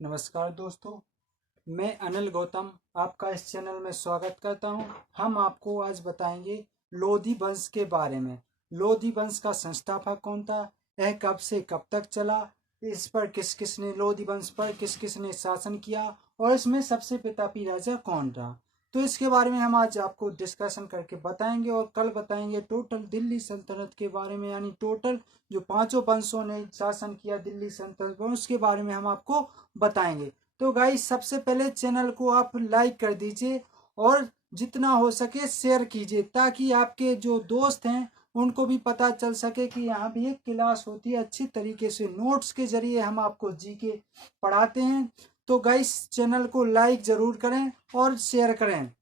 नमस्कार दोस्तों, मैं अनिल गौतम आपका इस चैनल में स्वागत करता हूं। हम आपको आज बताएंगे लोधी वंश के बारे में। लोधी वंश का संस्थापक कौन था, यह कब से कब तक चला, इस पर किस किस ने लोधी वंश पर किस किस ने शासन किया और इसमें सबसे प्रतापी राजा कौन था। तो इसके बारे में हम आज आपको डिस्कशन करके बताएंगे और कल बताएंगे टोटल दिल्ली सल्तनत के बारे में, यानी टोटल जो पांचों वंशों ने शासन किया दिल्ली सल्तनत पर उसके बारे में हम आपको बताएंगे। तो गाइस सबसे पहले चैनल को आप लाइक कर दीजिए और जितना हो सके शेयर कीजिए ताकि आपके जो दोस्त हैं उनको भी पता चल सके कि यहाँ भी एक क्लास होती है। अच्छी तरीके से नोट्स के जरिए हम आपको जीके पढ़ाते हैं। तो गाइस चैनल को लाइक जरूर करें और शेयर करें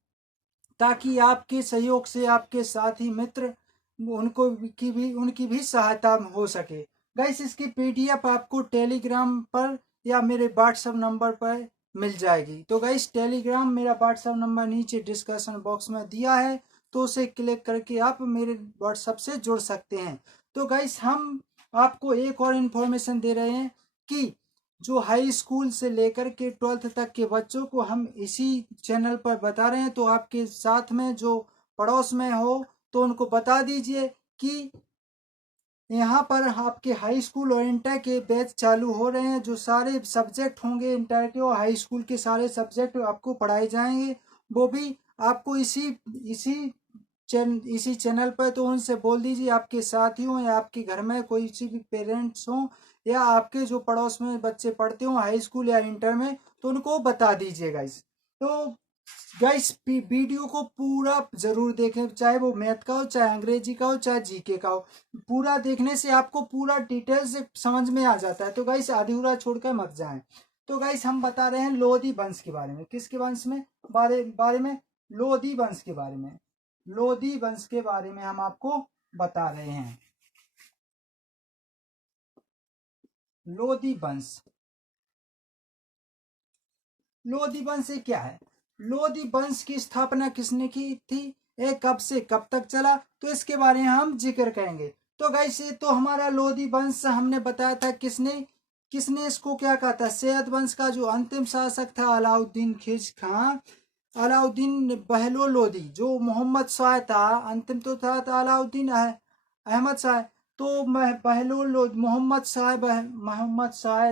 ताकि आपके सहयोग से आपके साथी मित्र उनको उनकी भी सहायता हो सके। गाइस इसकी पीडीएफ आपको टेलीग्राम पर या मेरे व्हाट्सएप नंबर पर मिल जाएगी। तो गाइस टेलीग्राम मेरा व्हाट्सएप नंबर नीचे डिस्क्रिप्शन बॉक्स में दिया है, तो उसे क्लिक करके आप मेरे व्हाट्सएप से जुड़ सकते हैं। तो गाइस हम आपको एक और इन्फॉर्मेशन दे रहे हैं कि जो हाई स्कूल से लेकर के 12th तक के बच्चों को हम इसी चैनल पर बता रहे हैं। तो आपके साथ में जो पड़ोस में हो तो उनको बता दीजिए कि यहाँ पर आपके हाई स्कूल और इंटर के बैच चालू हो रहे हैं। जो सारे सब्जेक्ट होंगे इंटर के और हाई स्कूल के सारे सब्जेक्ट आपको पढ़ाए जाएंगे, वो भी आपको इसी चैनल पर। तो उनसे बोल दीजिए आपके साथियों या आपके घर में कोई सी भी पेरेंट्स हों या आपके जो पड़ोस में बच्चे पढ़ते हो हाई स्कूल या इंटर में, तो उनको बता दीजिएगा। तो गाइस वीडियो को पूरा जरूर देखें, चाहे वो मैथ का हो, चाहे अंग्रेजी का हो, चाहे जीके का हो। पूरा देखने से आपको पूरा डिटेल से समझ में आ जाता है। तो गाइस अधूरा छोड़कर मत जाएं। तो गाइस हम बता रहे हैं लोधी वंश के बारे में। किसके वंश में बारे में? लोधी वंश के बारे में। लोधी वंश के बारे में हम आपको बता रहे हैं। लोधी वंश। लोधी वंश क्या है? लोधी वंश की स्थापना किसने की थी, ये कब से कब तक चला, तो इसके बारे में हम जिक्र करेंगे। तो गाइस ये तो हमारा लोधी वंश हमने बताया था किसने किसने इसको क्या कहा था। सैयद वंश का जो अंतिम शासक था अलाउद्दीन खिलजी खां, अलाउद्दीन बहलोल लोधी, जो मोहम्मद शाह था, अंतिम तो था अलाउद्दीन अहमद शाह। तो मोहम्मद शाह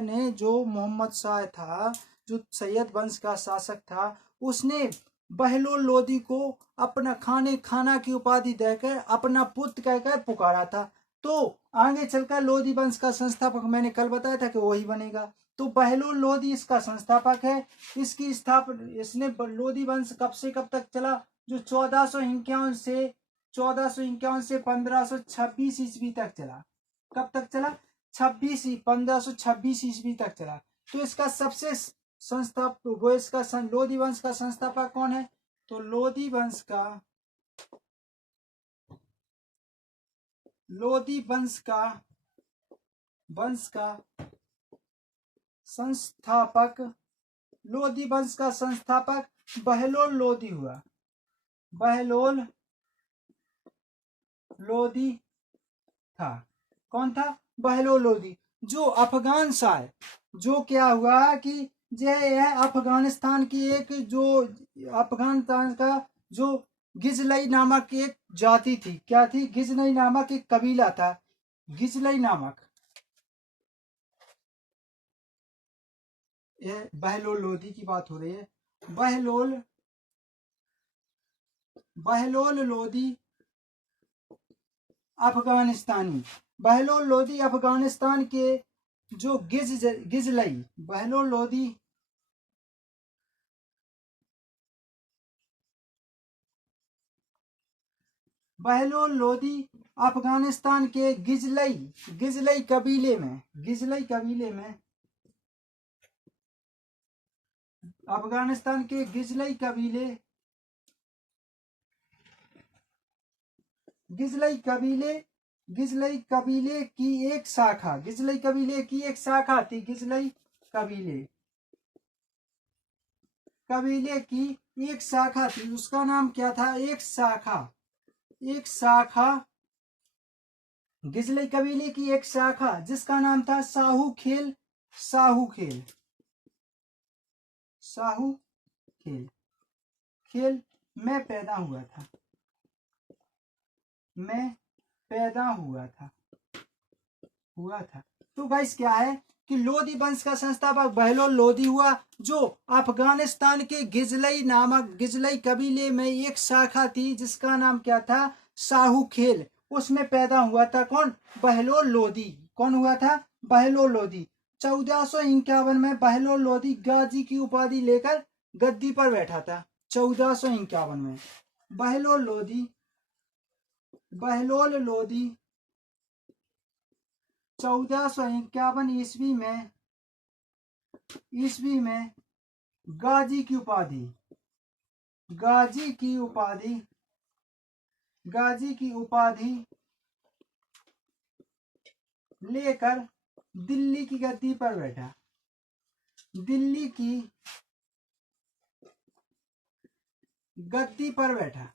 ने, जो मोहम्मद शाह था जो सैयद वंश का शासक था, उसने बहलोल लोधी को अपना खाना की उपाधि देकर अपना पुत्र कहकर पुकारा था। तो आगे चलकर लोधी वंश का संस्थापक मैंने कल बताया था कि वही बनेगा। तो बहलोल लोधी इसका संस्थापक है। इसने लोधी वंश कब से कब तक चला? जो 1451 से 1526 ईस्वी तक चला। कब तक चला? 1526 ईस्वी तक चला। तो इसका सबसे लोधी वंश का संस्थापक कौन है? तो लोधी वंश का संस्थापक लोधी वंश का संस्थापक बहलोल लोधी हुआ। बहलोल लोधी था। कौन था? बहलोल लोधी। जो अफगान शाह, जो क्या हुआ कि यह अफगानिस्तान की एक जो अफगानिस्तान का जो गिजलई नामक एक जाति थी। क्या थी? गिजलई नामक एक कबीला था। गिजलई नामक, यह बहलोल लोधी की बात हो रही है। बहलोल लोधी अफगानिस्तानी। बहलोल लोधी अफगानिस्तान के जो गिजलई बहलोल लोधी बहलोल लोधी अफगानिस्तान के गिजलई कबीले में अफगानिस्तान के गिजलई कबीले की एक शाखा थी। कबीले की एक शाखा थी। उसका नाम क्या था? एक शाखा गिजलई कबीले की एक शाखा जिसका नाम था साहू खेल। साहू खेल। खेल मैं पैदा हुआ था, मैं पैदा हुआ था। तो गाइस क्या है कि लोदी वंश का संस्थापक बहलोल लोदी हुआ, जो अफगानिस्तान के गिजलई कबीले में एक शाखा थी जिसका नाम क्या था, साहू खेल। उसमें पैदा हुआ था कौन, बहलोल लोदी। कौन हुआ था, बहलोल लोदी। 1451 में बहलोल लोदी गाजी की उपाधि लेकर गद्दी पर बैठा था। 1451 में बहलोल लोदी 1451 ईस्वी में गाजी की उपाधि लेकर दिल्ली की गद्दी पर बैठा। दिल्ली की गद्दी पर बैठा।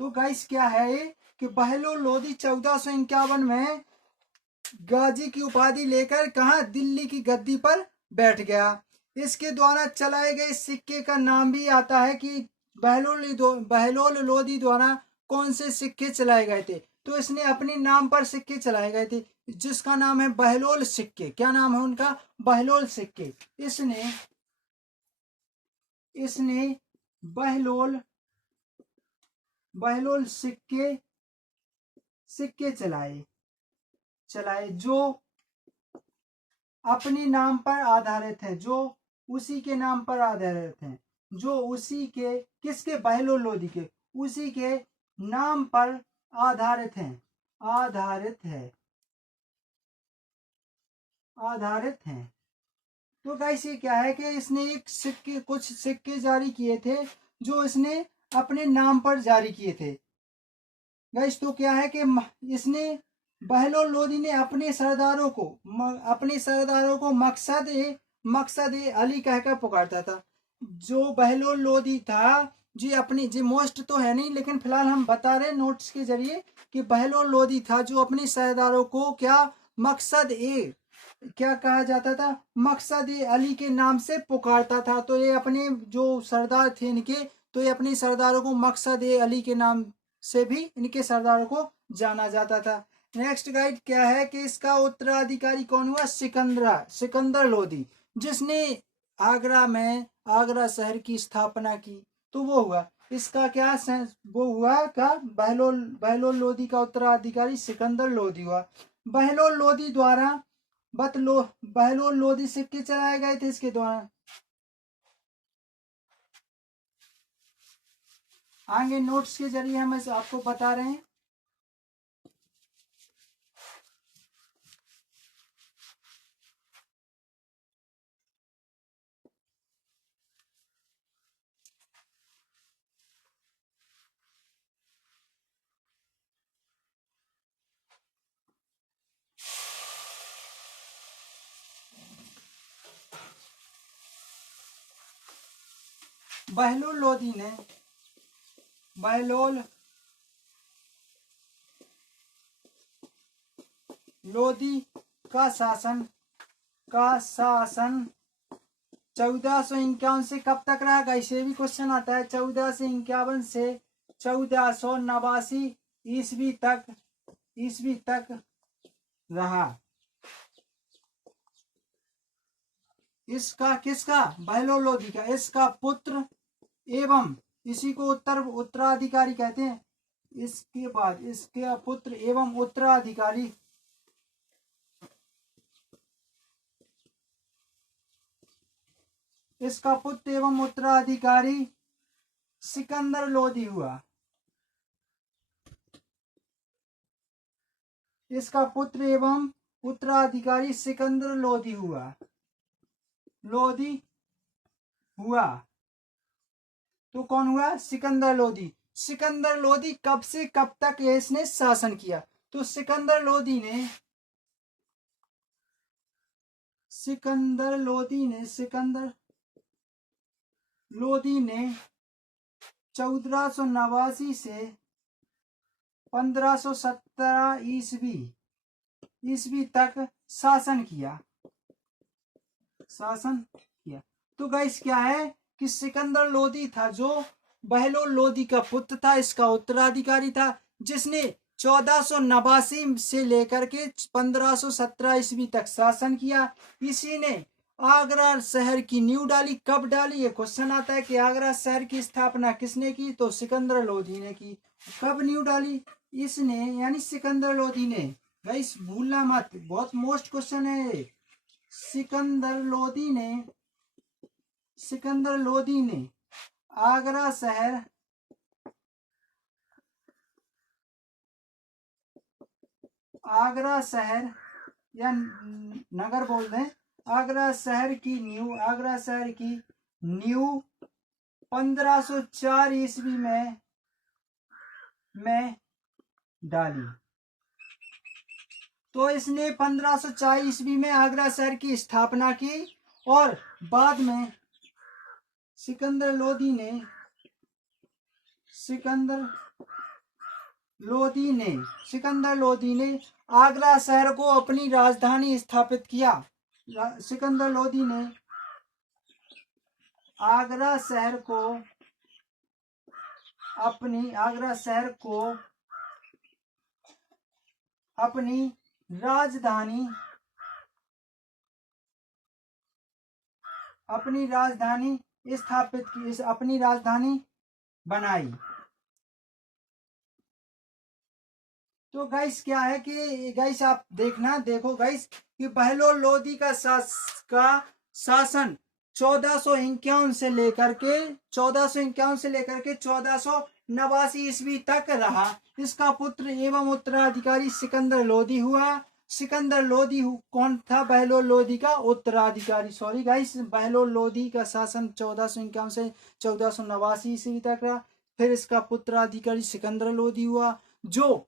तो गाइस क्या है ये कि बहलोल लोदी 1451 में गाजी की उपाधि लेकर कहा, दिल्ली की गद्दी पर बैठ गया। इसके द्वारा चलाए गए सिक्के का नाम भी आता है कि बहलोल लोदी द्वारा कौन से सिक्के चलाए गए थे। तो इसने अपने नाम पर सिक्के चलाए गए थे जिसका नाम है बहलोल सिक्के। क्या नाम है उनका, बहलोल सिक्के। इसने बहलोल सिक्के चलाए जो अपने नाम पर आधारित हैं, जो उसी के नाम पर आधारित हैं, जो उसी के किसके, बहलोल लोदी के, उसी के नाम पर आधारित हैं। तो गाइस ये क्या है कि इसने कुछ सिक्के जारी किए थे जो इसने अपने नाम पर जारी किए थे। गाइस तो क्या है कि इसने बहलोल लोदी ने अपने सरदारों को मकसद ए अली कहकर पुकारता था। जो बहलोल लोदी था जी, अपनी जी मोस्ट तो है नहीं लेकिन फिलहाल हम बता रहे नोट्स के जरिए कि बहलोल लोदी था जो अपने सरदारों को क्या कहा जाता था, मकसद ए अली के नाम से पुकारता था। तो ये अपने जो सरदार थे इनके, तो ये अपने सरदारों को मकसद ए अली के नाम से भी इनके सरदारों को जाना जाता था। नेक्स्ट गाइड क्या है कि इसका उत्तराधिकारी कौन हुआ, सिकंदर लोदी, जिसने आगरा शहर की स्थापना की। तो वो हुआ इसका क्या वो हुआ का बहलोल लोदी का उत्तराधिकारी सिकंदर लोदी हुआ। बहलोल लोदी द्वारा बहलोल लोदी सिक्के चलाए गए थे इसके द्वारा। आगे नोट्स के जरिए हम आपको बता रहे हैं। बहलोल लोदी का शासन 1451 से कब तक रहा, कैसे भी क्वेश्चन आता है। 1451 से 1489 ईस्वी तक रहा। इसका किसका, बहलोल लोदी का। इसका पुत्र एवं इसी को उत्तराधिकारी कहते हैं। इसके बाद इसके पुत्र एवं उत्तराधिकारी सिकंदर लोदी हुआ। इसका पुत्र एवं उत्तराधिकारी सिकंदर लोदी हुआ। तो कौन हुआ, सिकंदर लोदी। सिकंदर लोदी कब से कब तक इसने शासन किया। तो सिकंदर लोदी ने 1489 से 1517 ईस्वी तक शासन किया। तो गाइस क्या है कि सिकंदर लोदी था जो बहलोल लोदी का पुत्र था, इसका उत्तराधिकारी था, जिसने 1489 से लेकर के 1517 ईस्वी तक शासन किया। इसी ने आगरा शहर की नींव डाली। कब डाली, ये क्वेश्चन आता है कि आगरा शहर की स्थापना किसने की, तो सिकंदर लोदी ने की। कब नींव डाली, इसने यानी सिकंदर लोदी ने। गाइस भूलना मत, बहुत मोस्ट क्वेश्चन है ये। सिकंदर लोदी ने आगरा शहर या नगर बोल दें, आगरा शहर की नींव 1504 ईस्वी में डाली। तो इसने 1504 ईस्वी में आगरा शहर की स्थापना की और बाद में सिकंदर लोदी ने आगरा शहर को अपनी राजधानी स्थापित किया। सिकंदर लोदी ने आगरा शहर को अपनी राजधानी स्थापित की, अपनी राजधानी बनाई। तो गाइस क्या है कि गाइस आप देखो गाइस कि बहलोल लोदी का शासन 1451 से लेकर के 1489 ईस्वी तक रहा। इसका पुत्र एवं उत्तराधिकारी सिकंदर लोदी हुआ। कौन था, बहलोल लोदी का उत्तराधिकारी। सॉरी गाइस, बहलोल लोदी का शासन 1451 से 1489 ईस्वी तक रहा। फिर इसका पुत्राधिकारी सिकंदर लोदी हुआ, जो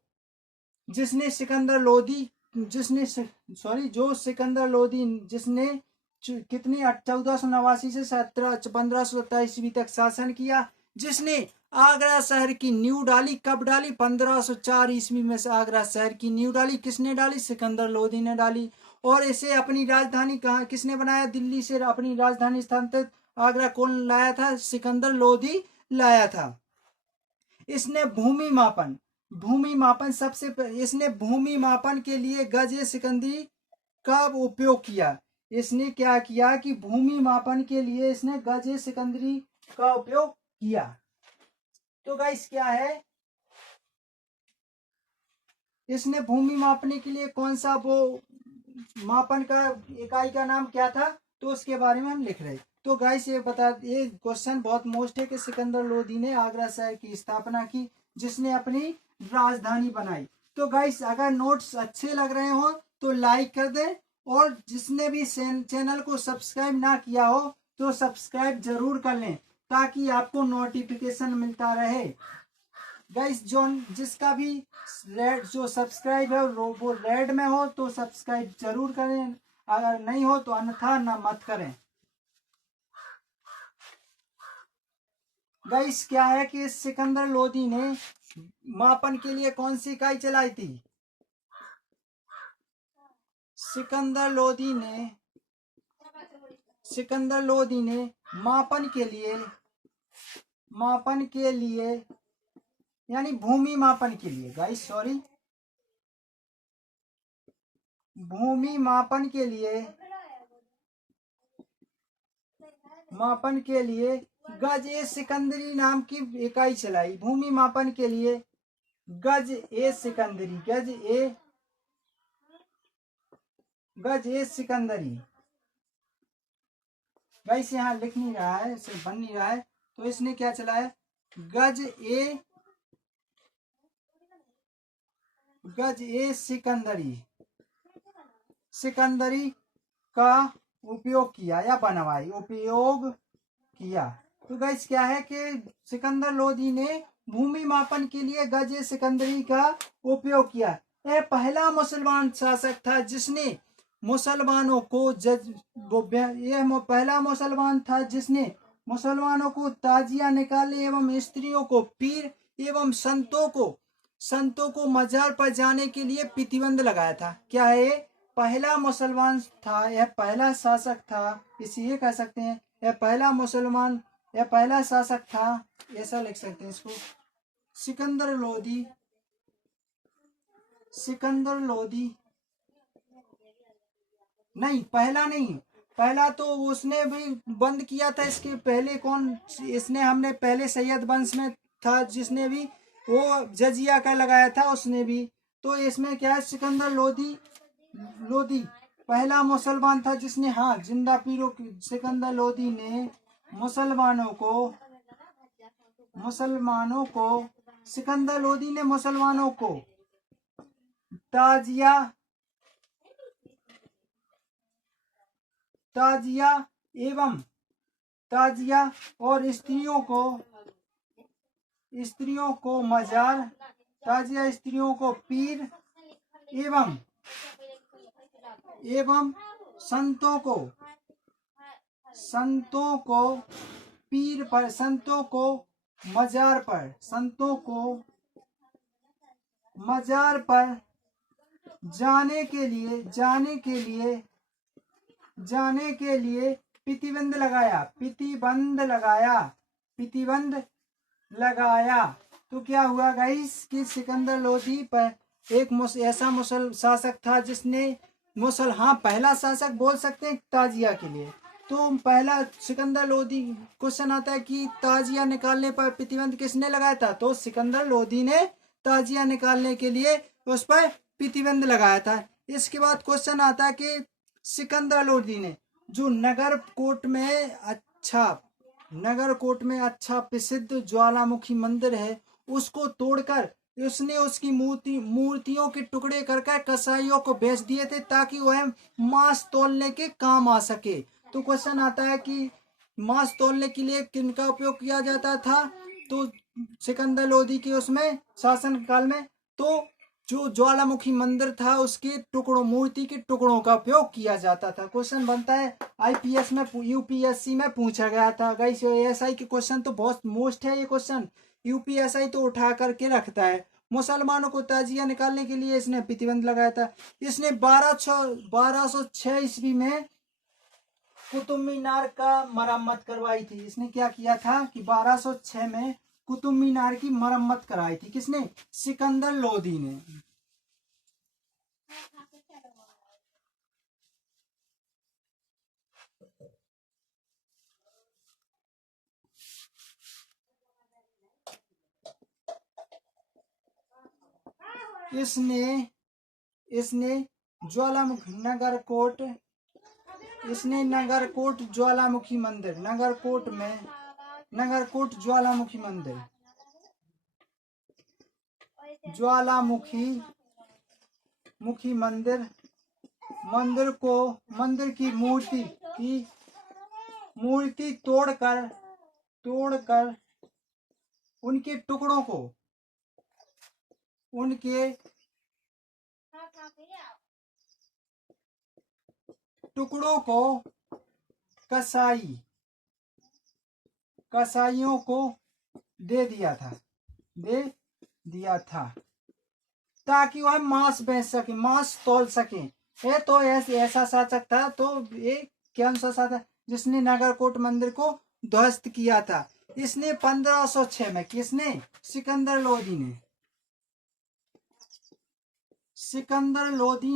सिकंदर लोदी जिसने 1489 से 1527 ईस्वी तक शासन किया, जिसने आगरा शहर की नींव डाली। कब डाली, 1504 ईस्वी में से आगरा शहर की नींव डाली। किसने डाली, सिकंदर लोदी ने डाली। और इसे अपनी राजधानी कहाँ किसने बनाया, दिल्ली से अपनी राजधानी स्थानांतरित आगरा कौन लाया था, सिकंदर लोदी लाया था। इसने भूमि मापन के लिए गज सिकंदरी का उपयोग किया। इसने क्या किया कि भूमि मापन के लिए इसने गज सिकंदरी का उपयोग किया। तो गाइस क्या है, इसने भूमि मापने के लिए कौन सा वो मापन का इकाई का नाम क्या था, तो उसके बारे में हम लिख रहे। तो गाइस ये क्वेश्चन बहुत मोस्ट है कि सिकंदर लोदी ने आगरा शहर की स्थापना की, जिसने अपनी राजधानी बनाई। तो गाइस अगर नोट्स अच्छे लग रहे हो तो लाइक कर दें, और जिसने भी चैनल को सब्सक्राइब ना किया हो तो सब्सक्राइब जरूर कर लें, ताकि आपको नोटिफिकेशन मिलता रहे। गाइस जिसका भी रेड जो सब्सक्राइब है वो रेड में हो तो सब्सक्राइब जरूर करें, अगर नहीं हो तो अन्यथा ना मत करें। गाइस क्या है कि सिकंदर लोदी ने मापन के लिए कौन सी इकाई चलाई थी, सिकंदर लोदी ने मापन के लिए यानी भूमि मापन के लिए, गाइस सॉरी, भूमि मापन के लिए गज ए सिकंदरी नाम की इकाई चलाई। भूमि मापन के लिए गज ए सिकंदरी। गाइस यहाँ लिख नहीं रहा है, इसे बन नहीं रहा है, तो इसने क्या चलाया, गज ए सिकंदरी का उपयोग किया या उपयोग किया। तो गाइस क्या है कि सिकंदर लोदी ने भूमि मापन के लिए गज ए सिकंदरी का उपयोग किया। यह पहला मुसलमान शासक था जिसने मुसलमानों को ताजिया निकालने एवं स्त्रियों को पीर एवं संतों को मजार पर जाने के लिए प्रतिबंध लगाया था। क्या है, पहला मुसलमान था, यह पहला शासक था, इसे कह सकते हैं यह पहला मुसलमान, यह पहला शासक था, ऐसा लिख सकते हैं इसको, सिकंदर लोदी। सिकंदर लोदी नहीं, पहला नहीं, पहला तो उसने भी बंद किया था। इसके पहले कौन, इसने हमने पहले सैयद वंश में था जिसने भी वो जजिया का लगाया था, उसने भी। तो इसमें क्या है, सिकंदर लोदी, लोदी पहला मुसलमान था जिसने, हाँ, जिंदा पीरों की, सिकंदर लोदी ने मुसलमानों को सिकंदर लोदी ने मुसलमानों को ताजिया ताजिया एवं ताजिया और स्त्रियों को मजार, ताजिया स्त्रियों को पीर एवं एवं संतों को पीर पर, संतों को मजार पर जाने के लिए प्रतिबंध लगाया। तो क्या हुआ गाइस कि सिकंदर लोदी पर एक ऐसा मुसल शासक था जिसने हाँ, पहला शासक बोल सकते हैं ताजिया के लिए। तो पहला सिकंदर लोदी, क्वेश्चन आता है कि ताजिया निकालने पर प्रतिबंध किसने लगाया था, तो सिकंदर लोदी ने ताजिया निकालने के लिए उस पर प्रतिबंध लगाया था। इसके बाद क्वेश्चन आता है कि सिकंदर लोदी ने जो नगर कोट में अच्छा प्रसिद्ध ज्वालामुखी मंदिर है, उसको तोड़कर उसने उसकी मूर्तियों के टुकड़े करके कसाईयों को बेच दिए थे ताकि वह मांस तोलने के काम आ सके। तो क्वेश्चन आता है कि मांस तोलने के लिए किनका उपयोग किया जाता था, तो सिकंदर लोदी के उसमें शासन काल में तो जो ज्वालामुखी मंदिर था उसके टुकड़ों, मूर्ति के टुकड़ों का उपयोग किया जाता था। क्वेश्चन बनता है आईपीएस में, यूपीएससी में पूछा गया था गाइस। एएसआई के क्वेश्चन तो बहुत मोस्ट है ये क्वेश्चन, यूपीएसआई तो उठा करके रखता है। मुसलमानों को ताजिया निकालने के लिए इसने प्रतिबंध लगाया था। इसने 1206 ईस्वी में कुतुब मीनार का मरम्मत करवाई थी। इसने क्या किया था कि 1206 में कुतुब मीनार की मरम्मत कराई थी, किसने, सिकंदर लोदी ने। इसने ज्वालामुखी नगरकोट ज्वालामुखी मंदिर, नगरकोट ज्वालामुखी मंदिर की मूर्ति तोड़कर उनके टुकड़ों को कसाईयों को दे दिया था ताकि वह मांस बेच सके, मांस तोल सके। ये तो ऐसा शासक था। तो ये क्या सा शासक जिसने नगरकोट मंदिर को ध्वस्त किया था। इसने 1506 में, किसने, सिकंदर लोदी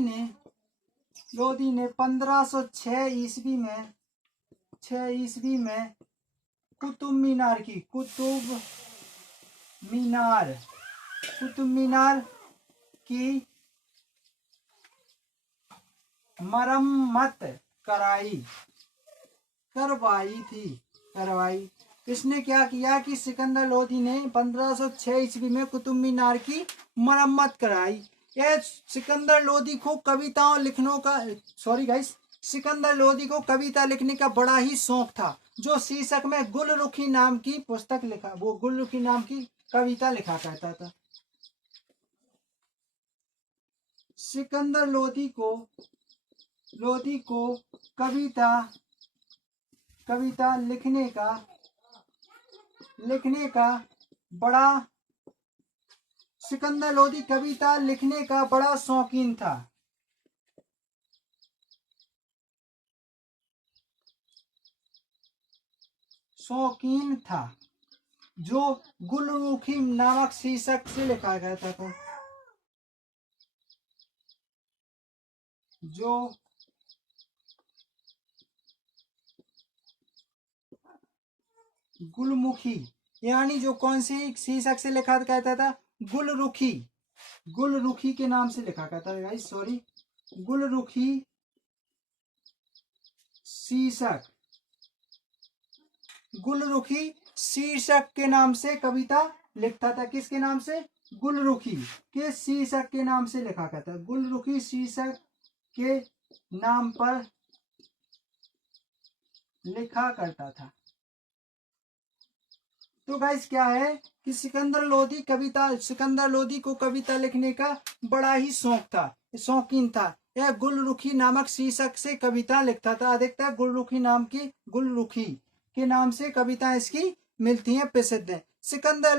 ने 1506 ईस्वी में कुतुब मीनार की मरम्मत करवाई। इसने क्या किया कि सिकंदर लोदी ने 1506 ईस्वी में कुतुब मीनार की मरम्मत कराई। ये सिकंदर लोदी को सिकंदर लोदी को कविता लिखने का बड़ा ही शौक था। जो शीर्षक में गुलरुखी नाम की पुस्तक लिखा, वो गुलरुखी नाम की कविता लिखा करता था। सिकंदर लोदी को कविता लिखने का बड़ा सिकंदर लोदी कविता लिखने का बड़ा शौकीन था। शौकीन था, जो गुलरुखी नामक शीर्षक से लिखा गया था। जो गुलमुखी, यानी जो कौन सी शीर्षक से लिखा कहता था? गुलरुखी। गुलरुखी के नाम से लिखा कहता है गाइस, सॉरी, गुलरुखी शीर्षक, गुलरुखी शीर्षक के नाम से कविता लिखता था। किसके नाम से? गुलरुखी के शीर्षक के नाम से लिखा करता था। गुलरुखी शीर्षक के नाम पर लिखा करता था। तो गाइस क्या है कि सिकंदर लोधी को कविता लिखने का बड़ा ही शौक था, शौकीन था। यह गुलरुखी नामक शीर्षक से कविता लिखता था। अधिकतर गुलरुखी के नाम से कविता इसकी मिलती हैं, प्रसिद्ध है। सिकंदर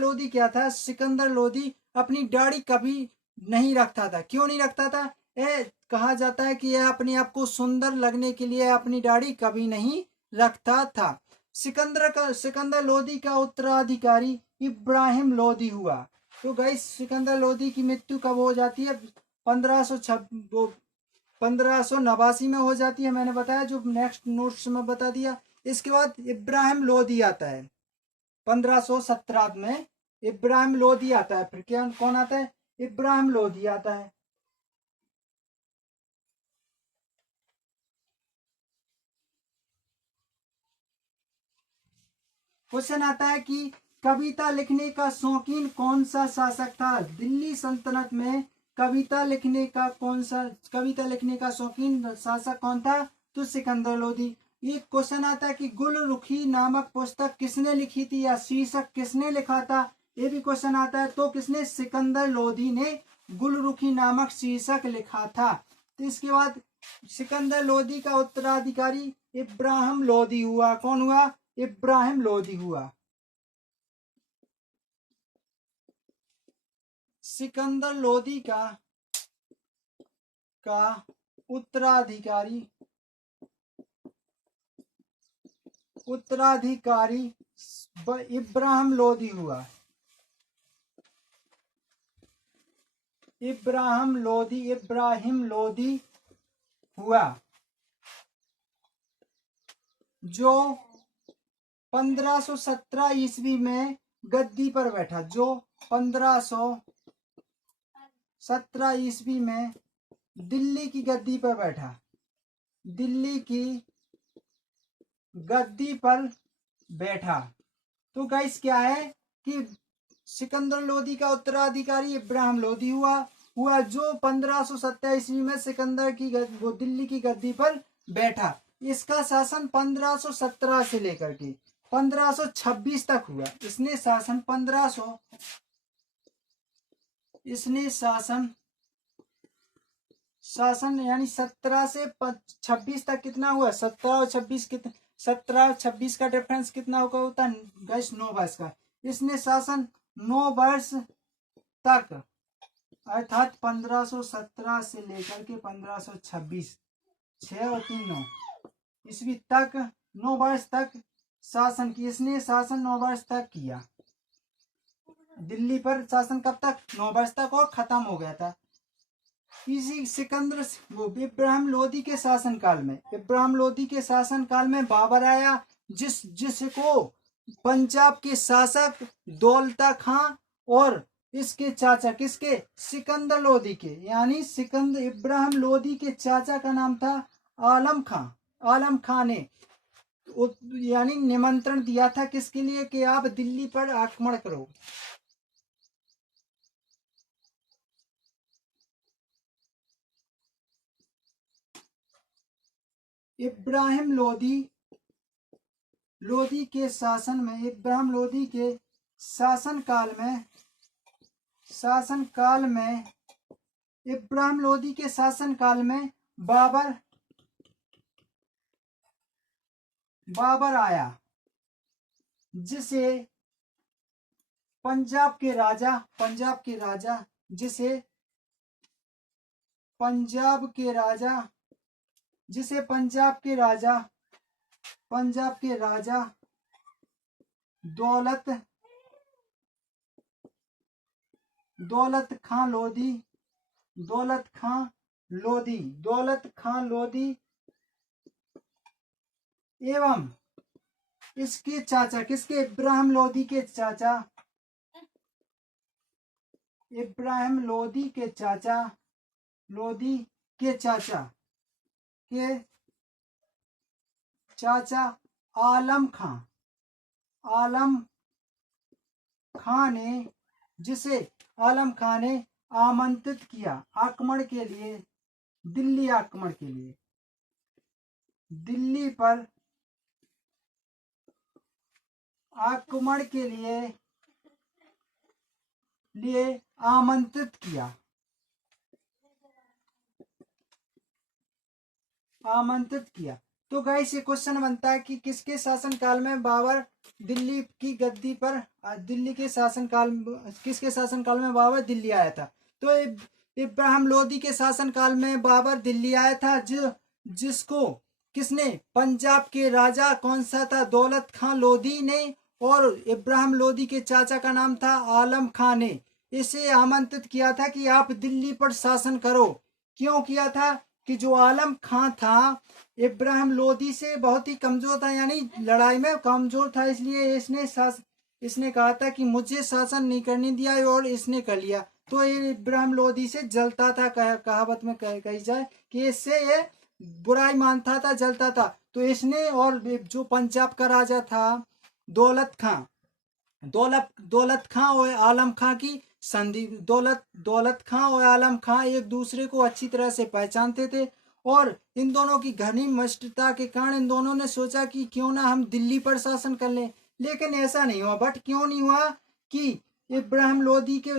लोधी क्या था? सिकंदर लोधी अपनी दाढ़ी कभी नहीं रखता था। क्यों नहीं रखता था? कहा जाता है कि यह अपने आप को सुंदर लगने के लिए अपनी दाढ़ी कभी नहीं रखता था। सिकंदर लोधी का उत्तराधिकारी इब्राहिम लोधी हुआ। तो गाइस सिकंदर लोधी की मृत्यु कब हो जाती है? 1589 में हो जाती है, मैंने बताया, जो नेक्स्ट नोट्स में बता दिया। इसके बाद इब्राहिम लोधी आता है 1517 में। इब्राहिम लोधी आता है। फिर क्या कौन आता है? इब्राहिम लोधी आता है। क्वेश्चन आता है कि कविता लिखने का शौकीन कौन सा शासक था? दिल्ली सल्तनत में कविता लिखने का शौकीन शासक कौन था? तो सिकंदर लोधी। ये क्वेश्चन आता है कि गुलरुखी नामक पुस्तक किसने लिखी थी, या शीर्षक किसने लिखा था? ये भी क्वेश्चन आता है। तो किसने? सिकंदर लोधी ने गुलरुखी नामक शीर्षक लिखा था। तो इसके बाद सिकंदर लोधी का उत्तराधिकारी इब्राहिम लोधी हुआ। कौन हुआ? इब्राहिम लोधी हुआ। सिकंदर लोधी का उत्तराधिकारी इब्राहिम लोधी हुआ। इब्राहिम लोधी हुआ, जो 1517 ईस्वी में गद्दी पर बैठा। जो 1517 ईस्वी में दिल्ली की गद्दी पर बैठा। दिल्ली की गद्दी पर बैठा। तो गाइस क्या है कि सिकंदर लोधी का उत्तराधिकारी इब्राहिम लोधी हुआ जो 1517 ईस्वी में दिल्ली की गद्दी पर बैठा। इसका शासन 1517 से लेकर के 1526 तक हुआ। इसने शासन यानी 17 से 26 तक कितना हुआ? 17 और 26 कितना? 17 और 26 का डिफरेंस कितना होता है गाइस? 9 वर्ष का। इसने शासन 9 वर्ष तक, अर्थात 1517 से लेकर के 1526, 6 और 3 9 ईस्वी तक, 9 वर्ष तक शासन की। इसने शासन 9 वर्ष तक किया दिल्ली पर। शासन कब तक? 9 वर्ष तक, और खत्म हो गया था। इसी इब्राहिम लोधी के शासनकाल में बाबर आया, जिसको पंजाब के शासक दौलता खां और इसके चाचा, किसके? सिकंदर लोधी के, यानी इब्राहिम लोधी के चाचा का नाम था आलम खां। आलम खां ने यानी निमंत्रण दिया था किसके लिए? कि आप दिल्ली पर आक्रमण करो। इब्राहिम लोधी के शासन में, इब्राहिम लोधी के शासनकाल में इब्राहिम लोधी के शासनकाल में बाबर आया, जिसे पंजाब के राजा पंजाब के राजा दौलत दौलत खां लोधी दौलत खां लोधी दौलत खां लोधी एवं इसके चाचा, किसके, इब्राहिम लोधी के चाचा, इब्राहिम लोधी के चाचा, लोधी के चाचा के चाचा आलम खां, आलम खां ने, जिसे आलम खां ने आमंत्रित किया आक्रमण के लिए, दिल्ली आक्रमण के लिए, दिल्ली पर आक्रमण के लिए आमंत्रित किया, आमंत्रित किया। तो गाइस ये क्वेश्चन बनता है कि किसके शासनकाल में बाबर दिल्ली की गद्दी पर, दिल्ली के शासनकाल, किसके शासनकाल में बाबर दिल्ली आया था? तो इब्राहिम लोदी के शासनकाल में बाबर दिल्ली आया था, जिसको किसने, पंजाब के राजा कौन सा था, दौलत खां लोधी ने, और इब्राहिम लोदी के चाचा का नाम था आलम खां ने इसे आमंत्रित किया था कि आप दिल्ली पर शासन करो। क्यों किया था? कि जो आलम खां था इब्राहिम लोदी से बहुत ही कमजोर था, यानी लड़ाई में कमजोर था, इसलिए इसने कहा था कि मुझे शासन नहीं करने दिया और इसने कर लिया। तो ये इब्राहिम लोदी से जलता था, कहावत में कही जाए कि इससे ये बुराई मानता था, जलता था। तो इसने, और जो पंजाब का राजा था दौलत खां, दौलत खां और आलम खां की संधि, दौलत खां और आलम खां एक दूसरे को अच्छी तरह से पहचानते थे, और इन दोनों की घनिष्ठता के कारण इन दोनों ने सोचा कि क्यों ना हम दिल्ली पर शासन कर लें। लेकिन ऐसा नहीं हुआ। बट क्यों नहीं हुआ? कि इब्राहिम लोदी के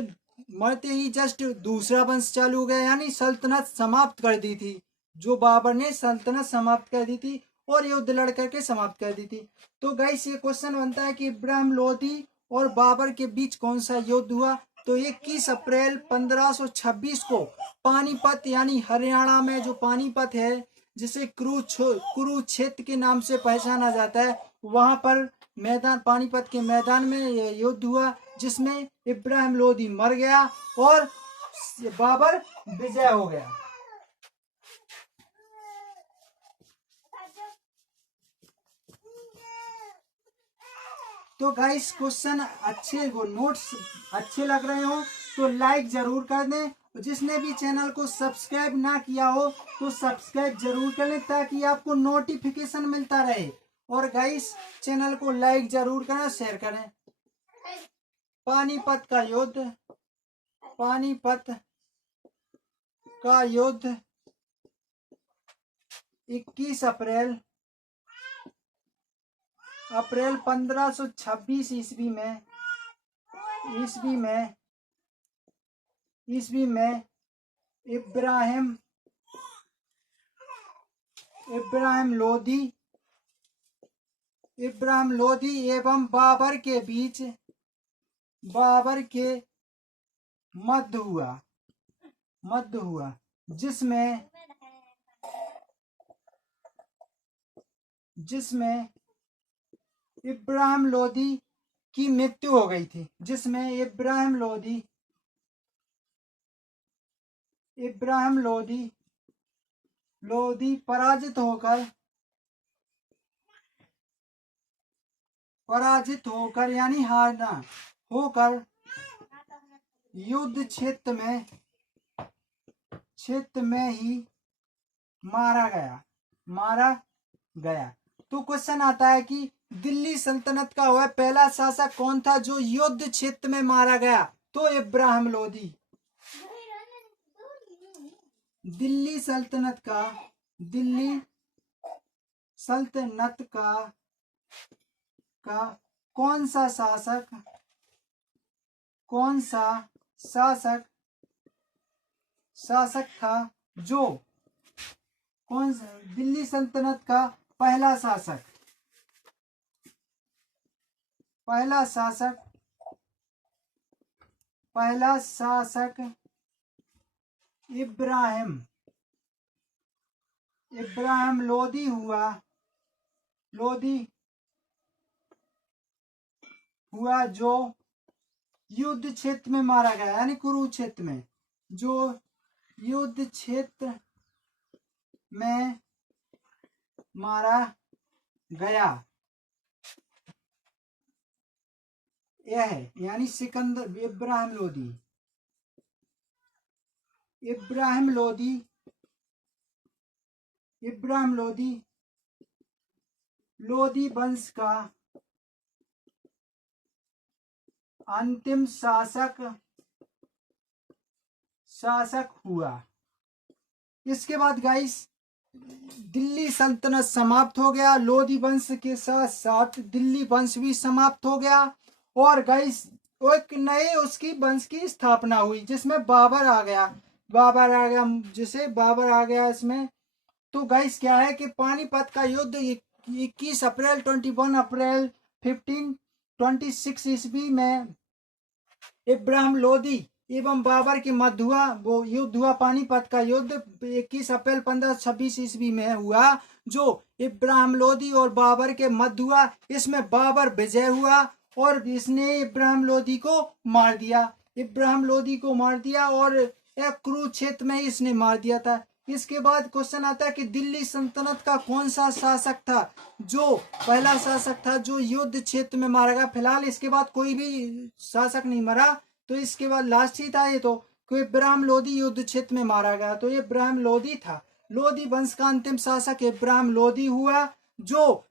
मरते ही जस्ट दूसरा वंश चालू हो गया, यानी सल्तनत समाप्त कर दी थी। जो बाबर ने सल्तनत समाप्त कर दी थी और युद्ध लड़ करके समाप्त कर दी थी। तो गाइस ये क्वेश्चन बनता है कि इब्राहिम लोदी और बाबर के बीच कौन सा युद्ध हुआ? तो 21 अप्रैल 1526 को पानीपत, यानी हरियाणा में जो पानीपत है, जिसे कुरुक्षेत्र के नाम से पहचाना जाता है, वहां पर मैदान, पानीपत के मैदान में यह युद्ध हुआ, जिसमें इब्राहिम लोदी मर गया और बाबर विजय हो गया। तो गाइस क्वेश्चन अच्छे, नोट्स अच्छे लग रहे हो तो लाइक जरूर कर दें। जिसने भी चैनल को सब्सक्राइब ना किया हो तो सब्सक्राइब जरूर कर लें, ताकि आपको नोटिफिकेशन मिलता रहे। और गाइस चैनल को लाइक जरूर करें, शेयर करें। पानीपत का युद्ध, पानीपत का युद्ध 21 अप्रैल 1526 ईस्वी में इब्राहिम लोदी एवं बाबर के बीच, बाबर के मध्य हुआ, जिसमें इब्राहिम लोदी की मृत्यु हो गई थी, जिसमें इब्राहिम लोदी पराजित होकर यानी हारना होकर युद्ध क्षेत्र में ही मारा गया। तो क्वेश्चन आता है कि दिल्ली सल्तनत का वह पहला शासक कौन था जो युद्ध क्षेत्र में मारा गया? तो इब्राहिम लोदी। दिल्ली सल्तनत का कौन सा शासक था जो, कौन सा दिल्ली सल्तनत का पहला शासक इब्राहिम लोदी हुआ। लोधी हुआ जो युद्ध क्षेत्र में मारा गया, यानी कुरुक्षेत्र में, जो युद्ध क्षेत्र में मारा गया, यह है यानी सिकंदर इब्राहिम लोधी। इब्राहिम लोधी लोधी वंश का अंतिम शासक हुआ। इसके बाद गाइस दिल्ली सल्तनत समाप्त हो गया। लोधी वंश के साथ साथ दिल्ली वंश भी समाप्त हो गया और गाइस एक नए उसकी वंश की स्थापना हुई जिसमें बाबर आ गया। बाबर आ गया इसमें। तो गाइस क्या है कि पानीपत का युद्ध 21 अप्रैल 21 अप्रैल 1526 ईस्वी में इब्राहिम लोधी एवं बाबर के मध्य हुआ। वो युद्ध हुआ, पानीपत का युद्ध 21 अप्रैल 1526 ईस्वी में हुआ, जो इब्राहिम लोधी और बाबर के मध्य हुआ। इसमें बाबर विजय हुआ और इसने इब्राहिम लोधी को मार दिया और एक कुरुक्षेत्र में इसने मार दिया था। इसके बाद क्वेश्चन आता है कि दिल्ली सल्तनत का कौन सा शासक था जो पहला शासक था जो युद्ध क्षेत्र में मारा गया। फिलहाल इसके बाद कोई भी शासक नहीं मरा, तो इसके बाद लास्ट ही था ये तो इब्राहिम लोधी युद्ध क्षेत्र में मारा गया, तो ये इब्राहिम लोधी था। लोधी वंश का अंतिम शासक इब्राहिम लोधी हुआ, जो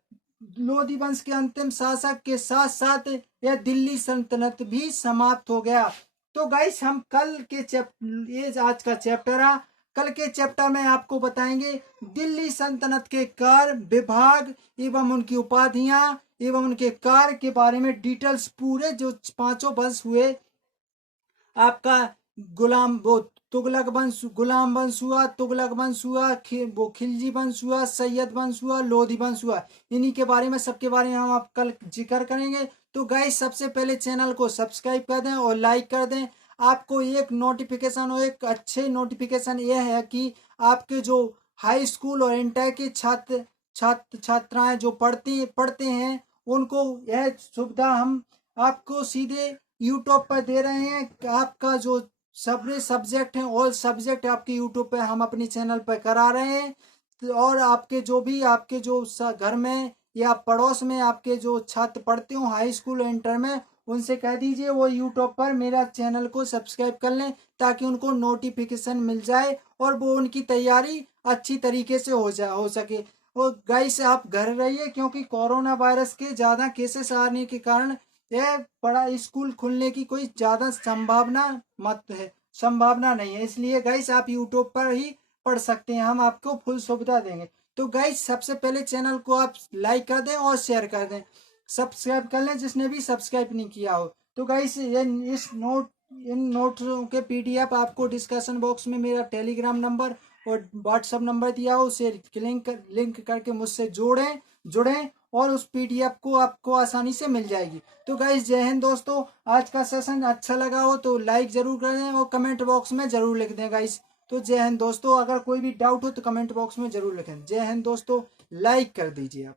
लोधी वंश के अंतिम शासक के साथ साथ यह दिल्ली सल्तनत भी समाप्त हो गया। तो गाइस हम कल के ये आज का चैप्टर है, कल के चैप्टर में आपको बताएंगे दिल्ली सल्तनत के कार्य, विभाग एवं उनकी उपाधियां एवं उनके कार्य के बारे में डिटेल्स पूरे जो 5 वंश हुए आपका तुगलक वंश, गुलाम वंश हुआ, तुगलक वंश हुआ, वो खिलजी वंश हुआ, सैयद वंश हुआ, लोधी वंश हुआ, इन्हीं के बारे में सबके बारे में हम आप कल जिक्र करेंगे। तो गाइस सबसे पहले चैनल को सब्सक्राइब कर दें और लाइक कर दें। आपको एक नोटिफिकेशन और एक अच्छे नोटिफिकेशन यह है कि आपके जो हाई स्कूल और इंटर के छात्राएं जो पढ़ते हैं उनको यह सुविधा हम आपको सीधे यूट्यूब पर दे रहे हैं। आपका जो सभी सब्जेक्ट हैं, ऑल सब्जेक्ट आपके यूट्यूब पे हम अपने चैनल पर करा रहे हैं। और आपके जो घर में या पड़ोस में आपके जो छात्र पढ़ते हो हाई स्कूल इंटर में, उनसे कह दीजिए वो यूट्यूब पर मेरा चैनल को सब्सक्राइब कर लें ताकि उनको नोटिफिकेशन मिल जाए और वो उनकी तैयारी अच्छी तरीके से हो सके। और गाइस आप घर रहिए क्योंकि कोरोना वायरस के ज़्यादा केसेस आने के कारण यह बड़ा स्कूल खुलने की कोई ज्यादा संभावना नहीं है। इसलिए गाइस आप यूट्यूब पर ही पढ़ सकते हैं, हम आपको फुल सुविधा देंगे। तो गाइस सबसे पहले चैनल को आप लाइक कर दें और शेयर कर दें, सब्सक्राइब कर लें जिसने भी सब्सक्राइब नहीं किया हो। तो गाइस इन नोट्स के पीडीएफ आपको डिस्कशन बॉक्स में मेरा टेलीग्राम नंबर और व्हाट्सएप नंबर दिया हो, उसे लिंक करके मुझसे जुड़ें और उस पीडीएफ को आपको आसानी से मिल जाएगी। तो गाइस जय हिंद दोस्तों, आज का सेशन अच्छा लगा हो तो लाइक जरूर करें और कमेंट बॉक्स में जरूर लिख दें गाइस। तो जय हिंद दोस्तों, अगर कोई भी डाउट हो तो कमेंट बॉक्स में जरूर लिखें। जय हिंद दोस्तों, लाइक कर दीजिए आप।